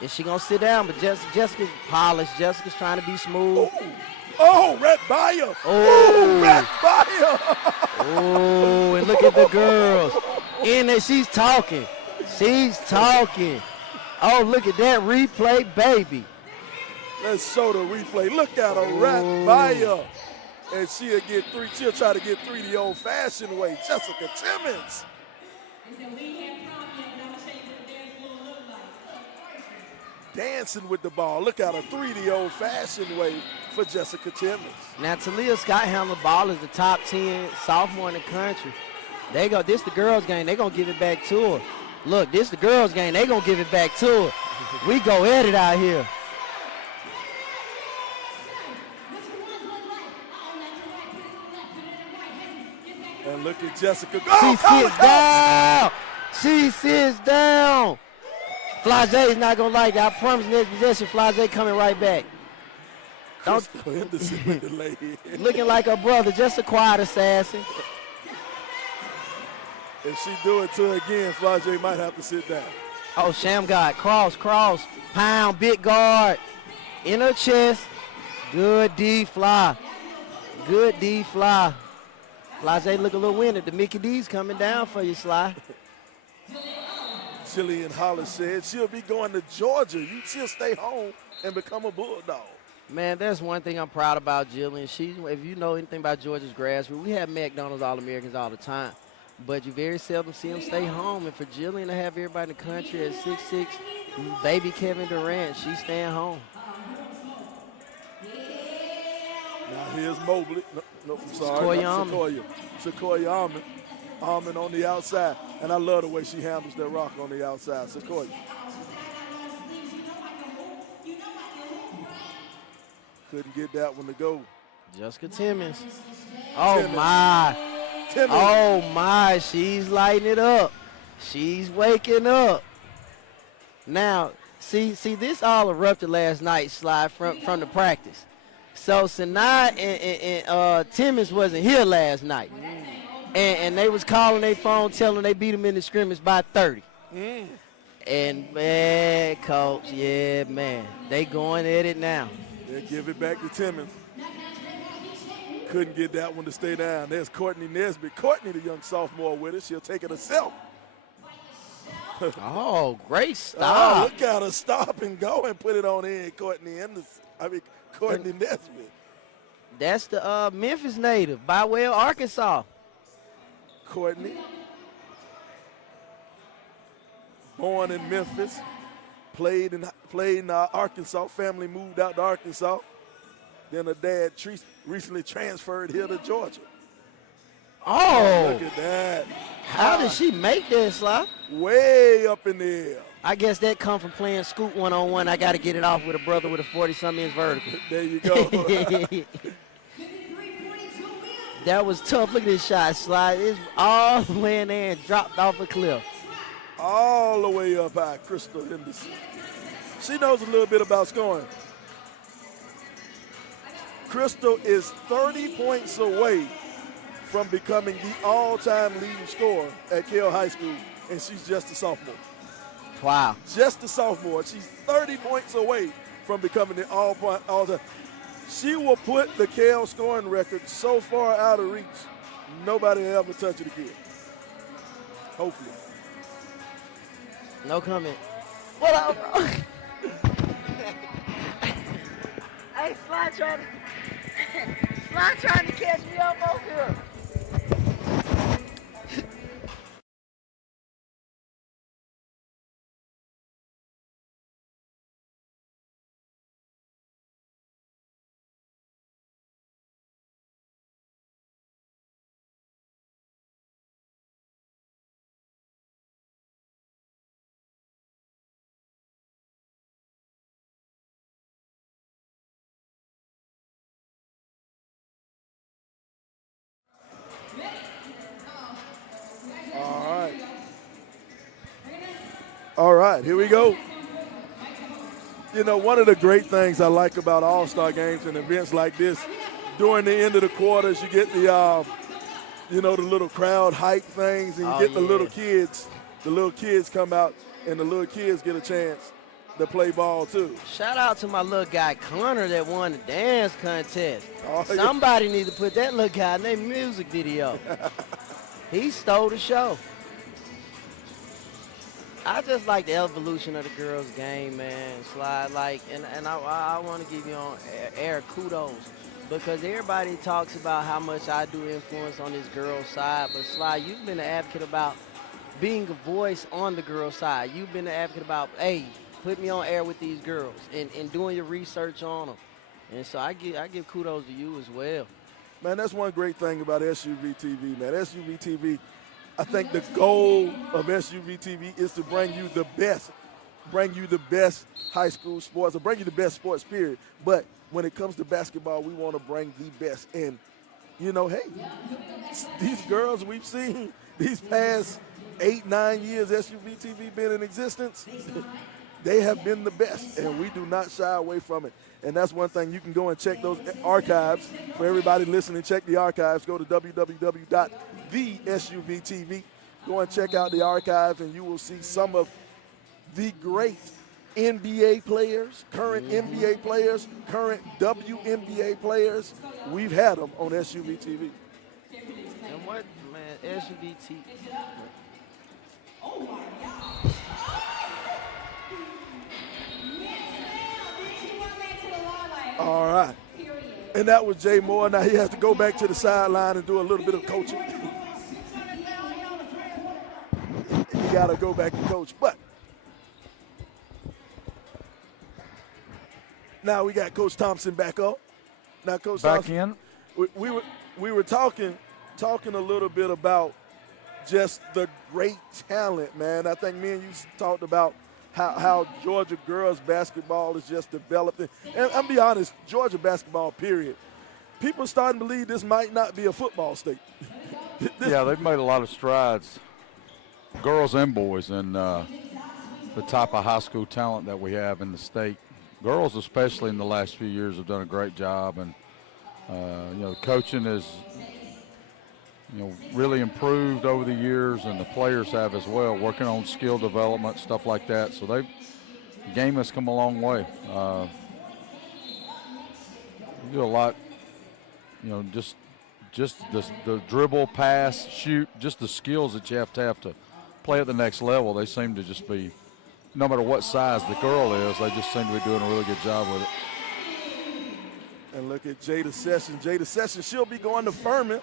Is she going to sit down? But Jessica's polished. Jessica's trying to be smooth. Oh, red buyer. Oh, red buyer. Oh, and look at the girls. In there, she's talking. She's talking. Oh, look at that replay, baby. Let's show the replay. Look at a red buyer. And she'll get three. She'll try to get three the old-fashioned way. Jessica Timmons. Dancing with the ball. Look at a three the old-fashioned way for Jessica Timmons. Now, Talia Scott handle the ball as the top 10 sophomore in the country. They go, this the girls' game. They going to give it back to her. Look, this the girls' game. They going to give it back to her. We go at it out here. And look at Jessica. She sits down. She sits down. Flage is not going to like it. I promise next possession, Flage coming right back. Henderson with the lay. Looking like her brother, just a quiet assassin. If she do it to her again, Flage might have to sit down. Oh, Shamgod, cross, pound, big guard, in her chest. Good D fly. Good D fly. Flage look a little winded. The Mickey D's coming down for you, Sly. Jillian Hollis said she'll be going to Georgia. She'll stay home and become a Bulldog. Man, that's one thing I'm proud about Jillian. If you know anything about Georgia's grassroots, we have McDonald's All-Americans all the time. But you very seldom see them stay home. And for Jillian to have everybody in the country at 6'6", baby Kevin Durant, she's staying home. Now here's Mobley. No, I'm sorry. Sequoia Almond. Almond on the outside. And I love the way she handles that rock on the outside. Sequoia. Couldn't get that one to go. Jessica Timmons. Oh, Timmons. my. Timmons. Oh, my. She's lighting it up. She's waking up. Now, see, this all erupted last night, Sly, from the practice. So, Sanaa and Timmons wasn't here last night. And they was calling their phone, telling they beat them in the scrimmage by 30. And, man, Coach, yeah, man, they going at it now. They give it back to Timmons. Couldn't get that one to stay down. There's Courtney Nesbitt. Courtney, the young sophomore with us. She'll take it herself. Oh, great stop. Oh, look at her stop and go and put it on in, Courtney Nesbitt. That's the Memphis native by way of Arkansas. Courtney, born in Memphis, played in Arkansas. Family moved out to Arkansas. Then her dad recently transferred here to Georgia. Oh, look at that. How did she make that, Sly? Way up in the air. I guess that come from playing scoot one-on-one. I got to get it off with a brother with a 40-something inch vertical. There you go. That was tough. Look at this shot, Sly. It's all the way in there and dropped off a cliff. All the way up high, Crystal Henderson. She knows a little bit about scoring. Crystal is 30 points away from becoming the all-time leading scorer at Kell High School, and she's just a sophomore. Wow. Just a sophomore. She's 30 points away from becoming the all-time. She will put the Kell scoring record so far out of reach, nobody will ever touch it again. Hopefully. No comment. What up, bro? Hey, Sly trying to catch me up over here. All right, here we go. You know, one of the great things I like about All-Star games and events like this, during the end of the quarters, you get the, you know, the little crowd hype things, and you get the little kids. The little kids come out, and the little kids get a chance to play ball too. Shout out to my little guy Connor that won the dance contest. Oh, yeah. Somebody need to put that little guy in their music video. He stole the show. I just like the evolution of the girls' game, man. Slide, like, and I want to give you on air kudos, because everybody talks about how much I do influence on this girls' side, but Slide, you've been an advocate about being a voice on the girls' side. You've been an advocate about, hey, put me on air with these girls and doing your research on them. And so I give kudos to you as well. Man, that's one great thing about SUVtv, man. SUVtv, I think the goal of SUVtv is to bring you the best high school sports, or bring you the best sports, period. But when it comes to basketball, we want to bring the best. And, you know, hey, these girls we've seen these past 8-9 years SUVtv been in existence, they have been the best, and we do not shy away from it. And that's one thing. You can go and check those archives. For everybody listening, check the archives. Go to www.thesuvtv. Go and check out the archives, and you will see some of the great NBA players, current NBA players, current WNBA players. We've had them on SUVtv. And what, man, SUVtv. All right. And that was Jay Moore. Now he has to go back to the sideline and do a little bit of coaching. He got to go back and coach. But now we got Coach Thompson back up. Now, Coach Back Thompson, in. we were talking a little bit about just the great talent, man. I think me and you talked about how Georgia girls basketball is just developing. And I'll be honest, Georgia basketball, period. People are starting to believe this might not be a football state. Yeah, they've made a lot of strides, girls and boys, in the type of high school talent that we have in the state. Girls, especially in the last few years, have done a great job. And, you know, coaching is, you know, really improved over the years, and the players have as well, working on skill development, stuff like that. So the game has come a long way. We do a lot, you know, just the dribble, pass, shoot, just the skills that you have to play at the next level. They seem to just be, no matter what size the girl is, they just seem to be doing a really good job with it. And look at Jada Sessions. Jada Sessions, she'll be going to Furman.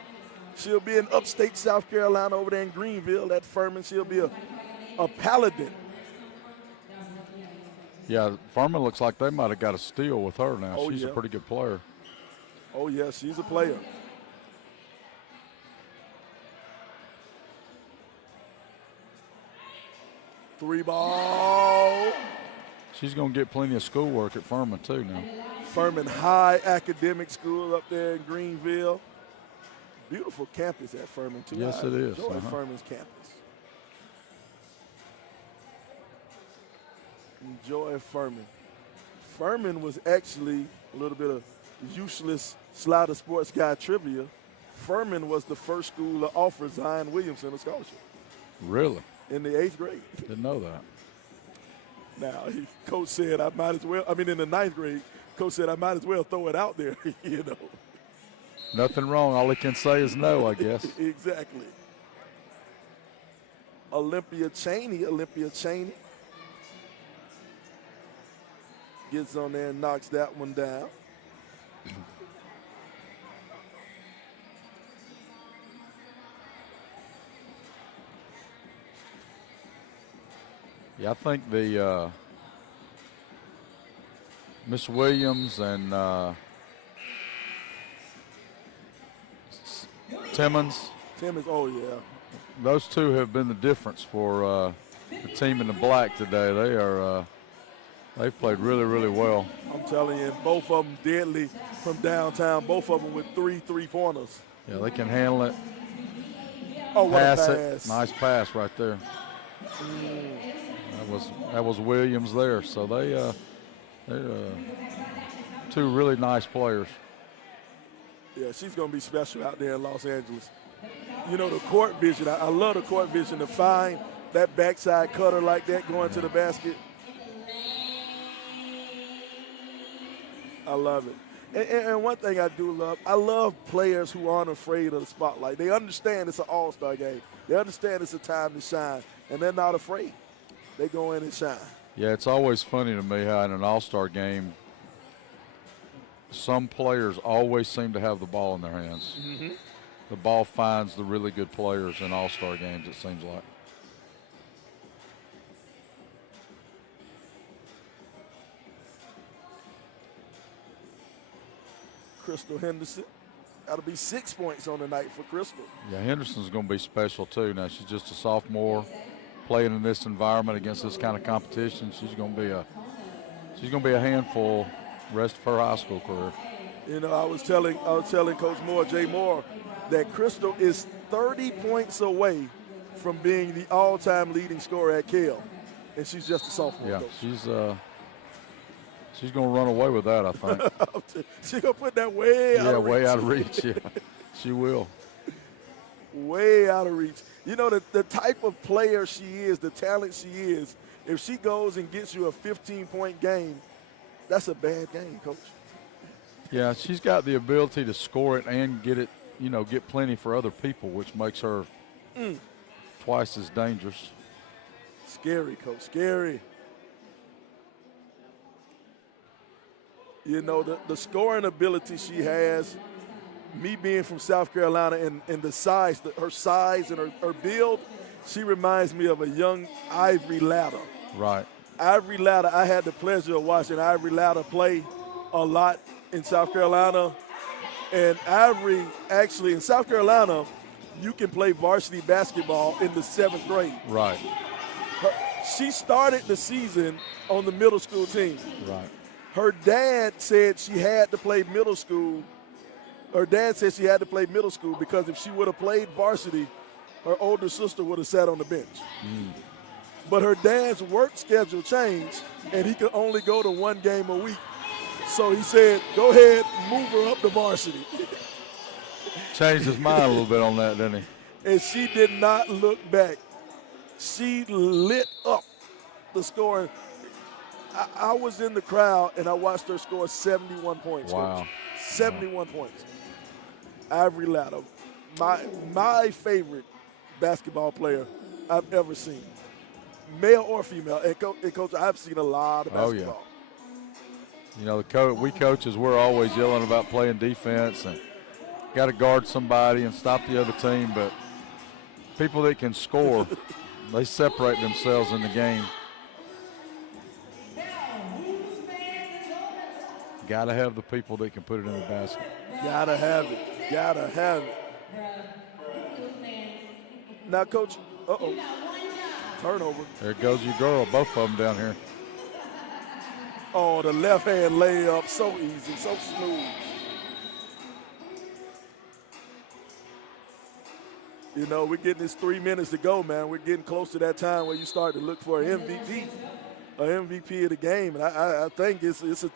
She'll be in upstate South Carolina over there in Greenville at Furman. She'll be a Paladin. Yeah, Furman looks like they might have got a steal with her now. She's a pretty good player. Oh, yeah, she's a player. Three ball. She's going to get plenty of schoolwork at Furman, too, now. Furman High Academic School up there in Greenville. Beautiful campus at Furman, too. Yes, it is. Enjoy Furman's campus. Enjoy Furman. Furman was actually a little bit of useless Slider Sports Guy trivia. Furman was the first school to offer Zion Williamson a scholarship. Really? In the 8th grade. Didn't know that. Now, coach said in the 9th grade, coach said I might as well throw it out there, you know. Nothing wrong. All he can say is no, I guess. Exactly. Olympia Cheney gets on there and knocks that one down. Yeah, I think the Miss Williams and Timmons. Oh, yeah. Those two have been the difference for the team in the black today. They've played really, really well. I'm telling you, both of them deadly from downtown. Both of them with 3 3-pointers. Yeah, they can handle it. Oh, what pass a it. pass. Nice pass right there. That was Williams there. So they're two really nice players. Yeah, she's going to be special out there in Los Angeles. You know, the court vision, I love the court vision to find that backside cutter like that going to the basket. I love it. And one thing I do love, I love players who aren't afraid of the spotlight. They understand it's an all-star game. They understand it's a time to shine, and they're not afraid. They go in and shine. Yeah, it's always funny to me how in an all-star game, some players always seem to have the ball in their hands. Mm-hmm. The ball finds the really good players in all-star games, it seems like. Crystal Henderson. That'll be 6 points on the night for Crystal. Yeah, Henderson's going to be special too. Now she's just a sophomore, playing in this environment against this kind of competition. She's going to be a handful rest of her high school career. You know, I was telling Coach Moore, Jay Moore, that Crystal is 30 points away from being the all-time leading scorer at Kell, and she's just a sophomore. Yeah, coach. She's going to run away with that, I think. She's going to put that way out of reach. Yeah, way out of reach, yeah. She will. Way out of reach. You know, the type of player she is, the talent she is, if she goes and gets you a 15-point game, that's a bad game, Coach. Yeah, she's got the ability to score it and get it, get plenty for other people, which makes her twice as dangerous. Scary, Coach, scary. You know, the scoring ability she has, me being from South Carolina and the size, her size and her build, she reminds me of a young Ivory Latta. Right. Ivory Latta, I had the pleasure of watching Ivory Latta play a lot in South Carolina. And Ivory, actually, in South Carolina, you can play varsity basketball in the 7th grade. Right. She started the season on the middle school team. Right. Her dad said she had to play middle school. Her dad said she had to play middle school because if she would have played varsity, her older sister would have sat on the bench. But her dad's work schedule changed, and he could only go to 1 game a week. So he said, go ahead, move her up to varsity. Changed his mind a little bit on that, didn't he? And she did not look back. She lit up the scoring. I was in the crowd, and I watched her score 71 points. Wow. Coach. 71 points. Ivory Latta, my favorite basketball player I've ever seen, male or female. And Coach, I've seen a lot of basketball. Oh, yeah. We coaches, we're always yelling about playing defense and got to guard somebody and stop the other team, but people that can score, they separate themselves in the game. Got to have the people that can put it in the basket. Got to have it. Got to have it. Now, Coach, turnover. There goes your girl, both of them down here. Oh, the left-hand layup, so easy, so smooth. You know, we're getting this 3 minutes to go, man. We're getting close to that time where you start to look for an MVP of the game. And I think it's a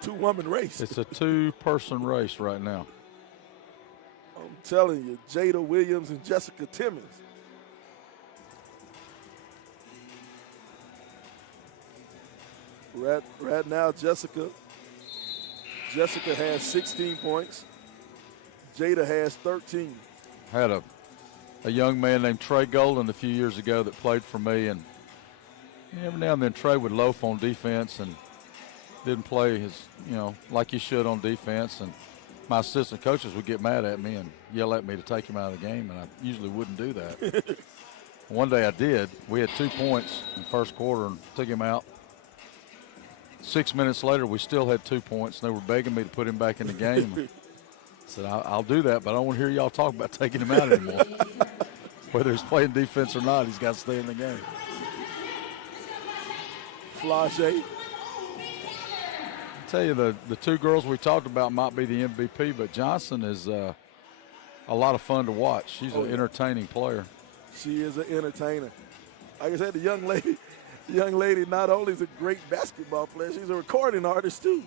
two-woman race. It's a two-person race right now. I'm telling you, Jada Williams and Jessica Timmons. Right now, Jessica has 16 points. Jada has 13. Had a young man named Trey Golden a few years ago that played for me, and every now and then Trey would loaf on defense and didn't play like he should on defense, and my assistant coaches would get mad at me and yell at me to take him out of the game, and I usually wouldn't do that. One day I did. We had 2 points in the first quarter and took him out. 6 minutes later, we still had 2 points, and they were begging me to put him back in the game. I said, I'll do that, but I don't want to hear y'all talk about taking him out anymore. Whether he's playing defense or not, he's got to stay in the game. Flage. I tell you, the two girls we talked about might be the MVP, but Johnson is a lot of fun to watch. She's an entertaining player. She is an entertainer. Like I said, the young lady Young lady not only is a great basketball player, she's a recording artist too.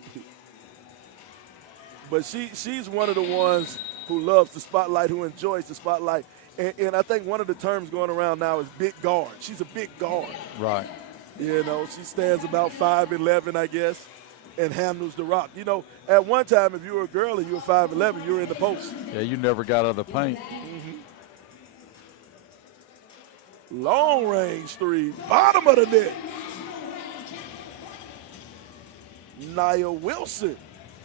But she's one of the ones who loves the spotlight, who enjoys the spotlight. And I think one of the terms going around now is big guard. She's a big guard. Right. You know, she stands about 5'11", I guess, and handles the rock. You know, at one time, if you were a girl and you were 5'11", you were in the post. Yeah, you never got out of the paint. Long range three, bottom of the net. Nia Wilson,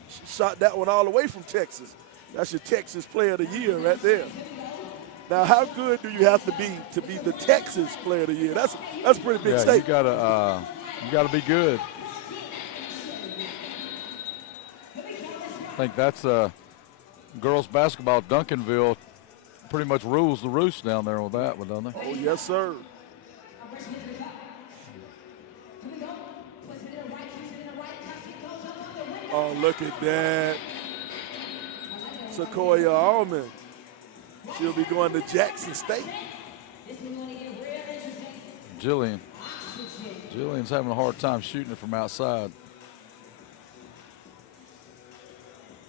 she shot that one all the way from Texas. That's your Texas Player of the Year right there. Now, how good do you have to be the Texas Player of the Year? That's a pretty big statement. You gotta be good. I think that's girls basketball. Duncanville pretty much rules the roost down there with that one, don't they? Oh, yes, sir. Oh, look at that. Sequoia Allman. She'll be going to Jackson State. Jillian's having a hard time shooting it from outside.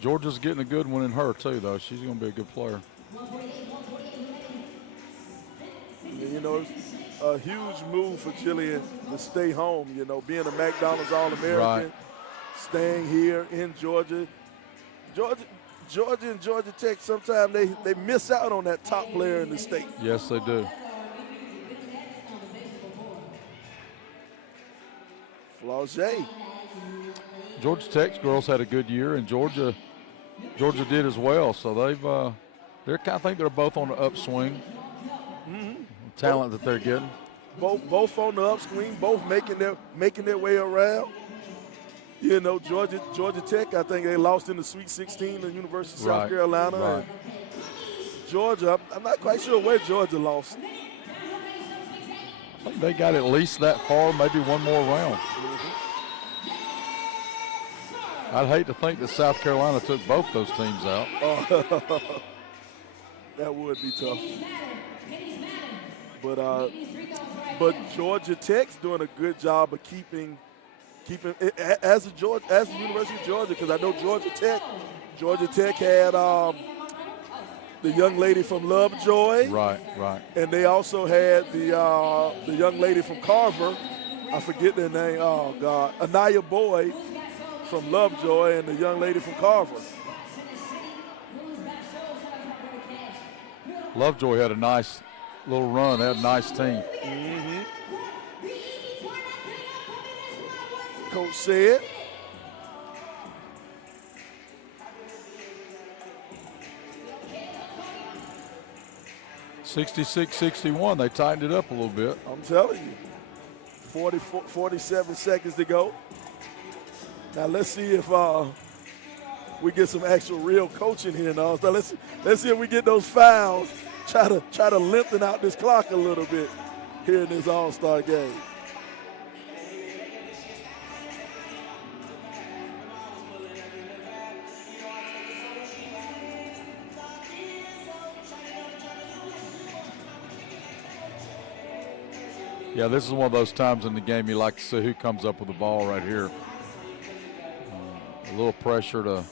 Georgia's getting a good one in her, too, though. She's going to be a good player. You know, it's a huge move for Jillian to stay home, you know, being a McDonald's All-American, right. Staying here in Georgia. Georgia and Georgia Tech, sometimes they miss out on that top player in the state. Yes, they do. Flauget. Georgia Tech's girls had a good year, and Georgia did as well. So I think they're both on the upswing. Talent that they're getting. Both on the upswing, both making their way around. You know, Georgia Tech, I think they lost in the Sweet 16 to the University of South Carolina. Right. And Georgia, I'm not quite sure where Georgia lost. I think they got at least that far, maybe one more round. I'd hate to think that South Carolina took both those teams out. That would be tough. But Georgia Tech's doing a good job of keeping as the University of Georgia, because I know Georgia Tech had the young lady from Lovejoy. Right. And they also had the young lady from Carver. I forget their name. Oh God, Anaya Boyd from Lovejoy, and the young lady from Carver. Lovejoy had a nice little run. They had a nice team. Coach said. (66-61). They tightened it up a little bit. I'm telling you. 47 seconds to go. Now let's see if we get some actual real coaching here now. So let's see if we get those fouls. Try to lengthen out this clock a little bit here in this All-Star game. Yeah, this is one of those times in the game you like to see who comes up with the ball right here. A little pressure to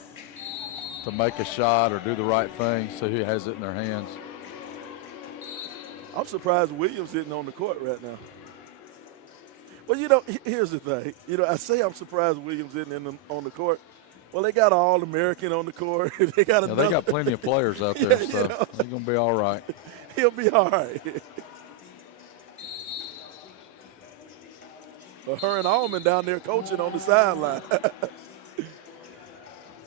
make a shot or do the right thing, so who has it in their hands. I'm surprised Williams isn't on the court right now. Well, you know, here's the thing. You know, I say I'm surprised Williams isn't on the court. Well, they got an All-American on the court. They got they got plenty of players out there, so they're going to be all right. He'll be all right. But her and Allman down there coaching on the sideline.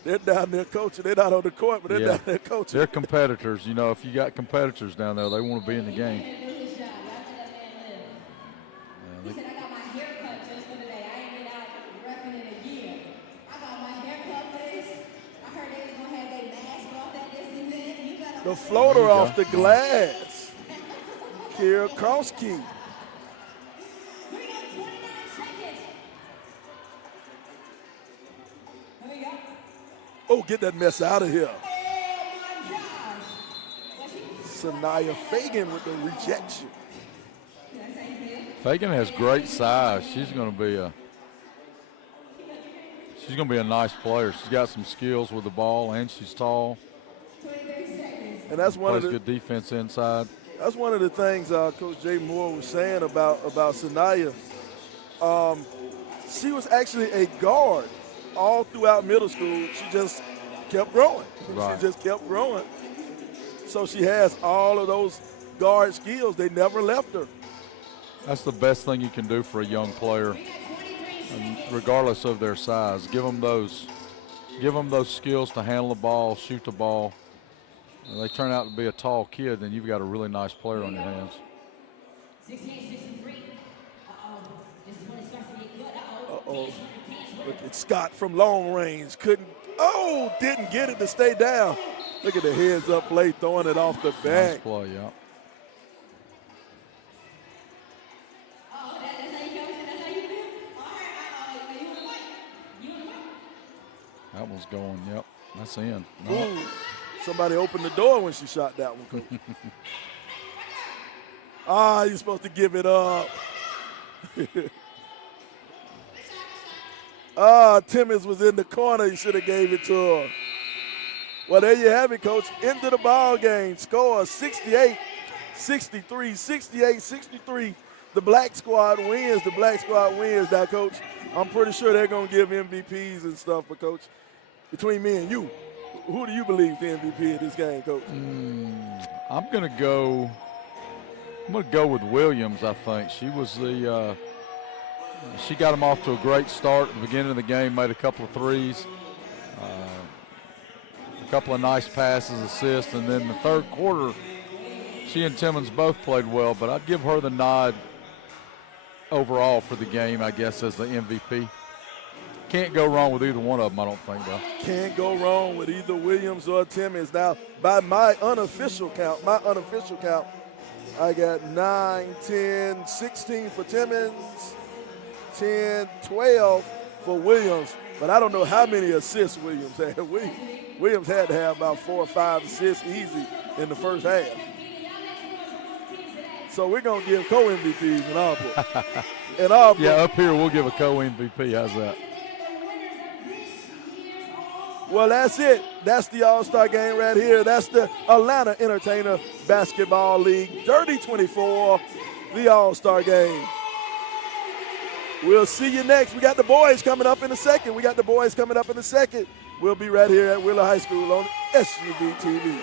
They're down there coaching. They're not on the court, but they're down there coaching. They're competitors. You know, if you got competitors down there, they want to be in the game. He said, I got my hair cut just for today. I ain't been out repping in a year. I got my hair cut for this. I heard they was going to have their mask off at this event. The floater off the glass. Kira Krosky. Oh, get that mess out of here. Sanaya Fagan with the rejection. Fagan has great size. She's going to be a nice player. She's got some skills with the ball, and she's tall. And that's one Plays of the good defense inside. That's one of the things Coach Jay Moore was saying about Sanaya. She was actually a guard all throughout middle school. She just kept growing. Right. She just kept growing. So she has all of those guard skills. They never left her. That's the best thing you can do for a young player, and regardless of their size. Give them those skills to handle the ball, shoot the ball. If they turn out to be a tall kid, then you've got a really nice player on your hands. 16-63. Uh-oh. Look at Scott from long range. Didn't get it to stay down. Look at the heads up play, throwing it off the Nice back. play, yeah. That one's going, yep. That's in. No. Ooh, somebody opened the door when she shot that one, Coach. You're supposed to give it up. Timmons was in the corner. You should have gave it to her. Well, there you have it, Coach. End of the ball game. Score 68-63, 68-63. The black squad wins. The black squad wins that, Coach. I'm pretty sure they're going to give MVPs and stuff, but, Coach, between me and you, who do you believe the MVP of this game, Coach? I'm going to go with Williams, I think. She was she got them off to a great start at the beginning of the game, made a couple of threes, a couple of nice passes, assists, and then the third quarter, she and Timmons both played well, but I'd give her the nod overall for the game, I guess, as the MVP. Can't go wrong with either one of them, I don't think, though. Can't go wrong with either Williams or Timmons. Now, by my unofficial count, I got 9, 10, 16 for Timmons, 10, 12 for Williams. But I don't know how many assists Williams had. Williams had to have about 4 or 5 assists easy in the first half. So we're going to give co-MVPs in our book. Yeah, up here we'll give a co-MVP. How's that? Well, that's it. That's the All-Star game right here. That's the Atlanta Entertainer Basketball League. Dirty 24, the All-Star game. We'll see you next. We got the boys coming up in a second. We'll be right here at Wheeler High School on SUVtv.